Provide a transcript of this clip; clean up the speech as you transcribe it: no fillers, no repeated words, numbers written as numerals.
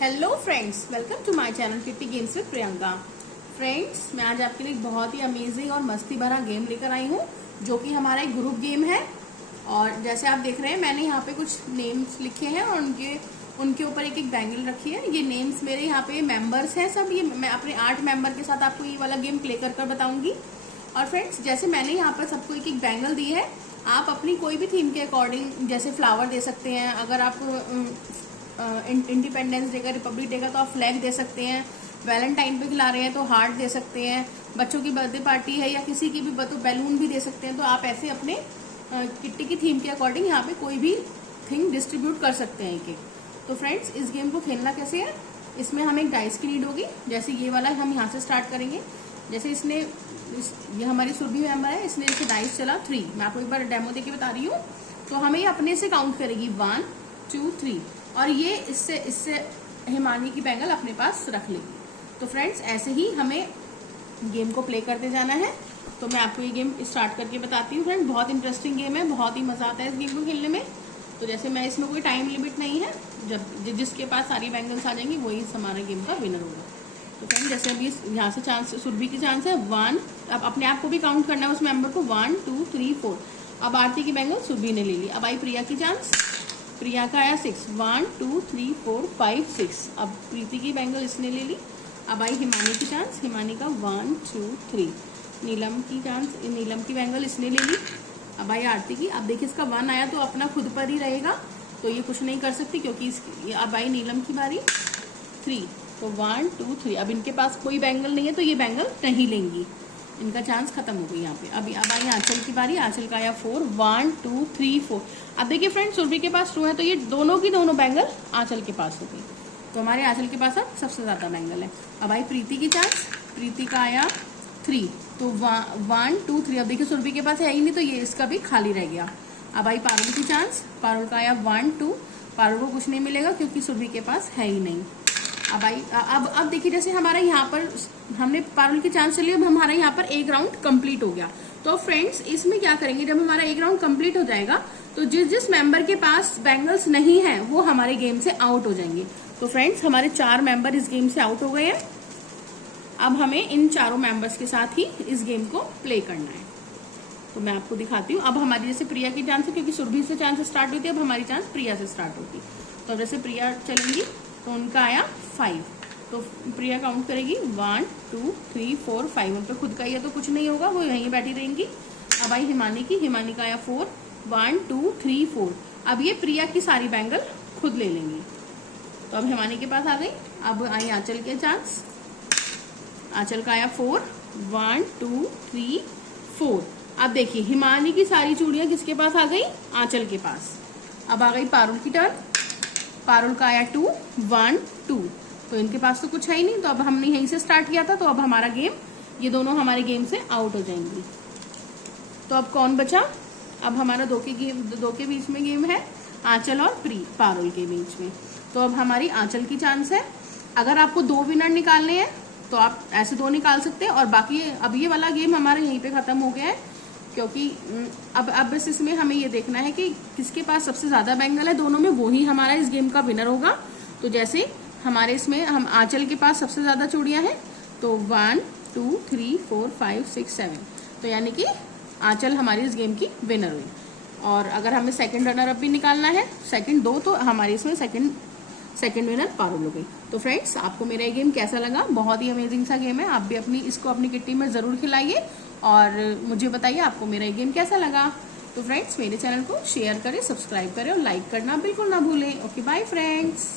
Hello friends, welcome to my channel kitty games with Priyanka. Friends, मैं आज आपके लिए एक बहुत ही अमेजिंग और मस्ती भरा गेम लेकर आई हूँ जो कि हमारा एक ग्रुप गेम है। और जैसे आप देख रहे हैं, मैंने यहाँ पे कुछ नेम्स लिखे हैं और उनके ऊपर एक एक बैंगल रखी है। ये नेम्स मेरे यहाँ पे मेंबर्स हैं सब। ये मैं अपने 8 मेंबर के साथ आपको ये वाला गेम प्ले कर बताऊंगी। और फ्रेंड्स, जैसे मैंने यहाँ पर सबको एक एक बैंगल दी है, आप अपनी कोई भी थीम के अकॉर्डिंग जैसे फ्लावर दे सकते हैं। अगर आप इंडिपेंडेंस डे का, रिपब्लिक डे का, तो आप फ्लैग दे सकते हैं। वैलेंटाइन पे खिला रहे हैं तो हार्ट दे सकते हैं। बच्चों की बर्थडे पार्टी है या किसी की भी तो बैलून भी दे सकते हैं। तो आप ऐसे अपने किट्टी की थीम के अकॉर्डिंग यहाँ पे कोई भी थिंग डिस्ट्रीब्यूट कर सकते हैं एक एक। तो फ्रेंड्स, इस गेम को खेलना कैसे है, इसमें हमें एक डाइस की नीड होगी। जैसे ये वाला हम यहाँ से स्टार्ट करेंगे। जैसे ये हमारी सुरभि मेंबर है, इसने जैसे डाइस चला 3। मैं आपको एक बार डेमो देके बता रही हूँ। तो हमें ये अपने से काउंट करेगी 1 2 3 और ये इससे हिमानी की बैंगल अपने पास रख लेगी। तो फ्रेंड्स, ऐसे ही हमें गेम को प्ले करते जाना है। तो मैं आपको ये गेम स्टार्ट करके बताती हूँ। फ्रेंड्स, बहुत इंटरेस्टिंग गेम है, बहुत ही मजा आता है इस गेम को खेलने में। तो जैसे मैं इसमें कोई टाइम लिमिट नहीं है, जब जिसके पास सारी बैंगल्स आ जाएंगी वही हमारे गेम का विनर होगा। तो फ्रेंड्स, जैसे अभी यहाँ से चांस, सुरभि की चांस है 1। अब अपने आप को भी काउंट करना है उस मेंबर को, 1 2 3 4। अब आरती की बैंगल सुरभि ने ले ली। अब आई प्रिया की चांस। प्रिया का आया 6, 1 2 3 4 5 6। अब प्रीति की बैंगल इसने ले ली। अब आई हिमानी की चांस। हिमानी का 1 2 3। नीलम की चांस, नीलम की बैंगल इसने ले ली। अब आई आरती की। अब देखिए, इसका 1 आया तो अपना खुद पर ही रहेगा, तो ये कुछ नहीं कर सकती क्योंकि अब आई नीलम की बारी 3। तो 1 2 3। अब इनके पास कोई बैंगल नहीं है तो ये बैंगल नहीं लेंगी, इनका चांस खत्म हो गई यहाँ पे। अब आई आंचल की बारी। आंचल का आया 4, 1 2 3 4। अब देखिए फ्रेंड्स, सुरभि के पास 2 है तो ये दोनों की दोनों बैंगल आंचल के पास हो गई। तो हमारे आंचल के पास अब सबसे ज्यादा बैंगल है। अब आई प्रीति की चांस। प्रीति का आया 3। तो 1 2 3। अब देखिए, सुरभि के पास है ही नहीं तो ये इसका भी खाली रह गया। अब आई पारुल की चांस। पारुल का आया 1 2। पारुल को कुछ नहीं मिलेगा क्योंकि सुरभि के पास है ही नहीं। अब आई अब देखिए, जैसे हमारा यहाँ पर हमने पारुल की चांस चली, अब हमारा यहाँ पर एक राउंड कंप्लीट हो गया। तो फ्रेंड्स, इसमें क्या करेंगे, जब हमारा एक राउंड कंप्लीट हो जाएगा तो जिस मेंबर के पास बैंगल्स नहीं है वो हमारे गेम से आउट हो जाएंगे। तो फ्रेंड्स, हमारे 4 मेंबर इस गेम से आउट हो गए हैं। अब हमें इन चारों मेंबर्स के साथ ही इस गेम को प्ले करना है। तो मैं आपको दिखाती हूँ। अब हमारी जैसे प्रिया की चांस है, क्योंकि सुरभि से चांस स्टार्ट हुई थी, अब हमारी चांस प्रिया से स्टार्ट होगी। तो अब जैसे प्रिया चलेंगी तो उनका आया 5। तो प्रिया काउंट करेगी 1 2 3 4 5। उन पर खुद का ही है तो कुछ नहीं होगा, वो यहीं बैठी रहेंगी। अब आई हिमानी की। हिमानी का आया 4, 1 2 3 4। अब ये प्रिया की सारी बैंगल खुद ले लेंगी। तो अब हिमानी के पास आ गई। अब आई आंचल के चांस। आंचल का आया 4, 1 2 3 4। अब देखिए, हिमानी की सारी चूड़ियां किसके पास आ गई, आंचल के पास। अब आ गई पारुल की टर्न। पारुल का आया 2, 1 2। तो इनके पास तो कुछ है ही नहीं, तो अब हमने यहीं से स्टार्ट किया था, तो अब हमारा गेम, ये दोनों हमारे गेम से आउट हो जाएंगी। तो अब कौन बचा, अब हमारा दो के बीच में गेम है, आंचल और पारुल के बीच में। तो अब हमारी आंचल की चांस है। अगर आपको 2 विनर निकालने हैं तो आप ऐसे 2 निकाल सकते हैं, और बाकी अब ये वाला गेम हमारे यहीं पे खत्म हो गया है, क्योंकि अब बस इसमें हमें ये देखना है कि किसके पास सबसे ज्यादा बैंगल है दोनों में, वो ही हमारा इस गेम का विनर होगा। तो जैसे हमारे इसमें हम आंचल के पास सबसे ज्यादा चूड़ियां हैं, तो 1 2 3 4 5 6 7। तो यानी कि आंचल हमारी इस गेम की विनर हुई। और अगर हमें सेकंड रनर अप भी निकालना है, सेकंड 2, तो हमारे इसमें सेकंड विनर पारुल हो गई। तो फ्रेंड्स, आपको मेरा ये गेम कैसा लगा, बहुत ही अमेजिंग सा गेम है। आप भी इसको अपनी किट्टी में जरूर खिलाइए और मुझे बताइए आपको मेरा ये गेम कैसा लगा। तो फ्रेंड्स, मेरे चैनल को शेयर करें, सब्सक्राइब करें और लाइक करना बिल्कुल ना भूलें। Okay, bye friends.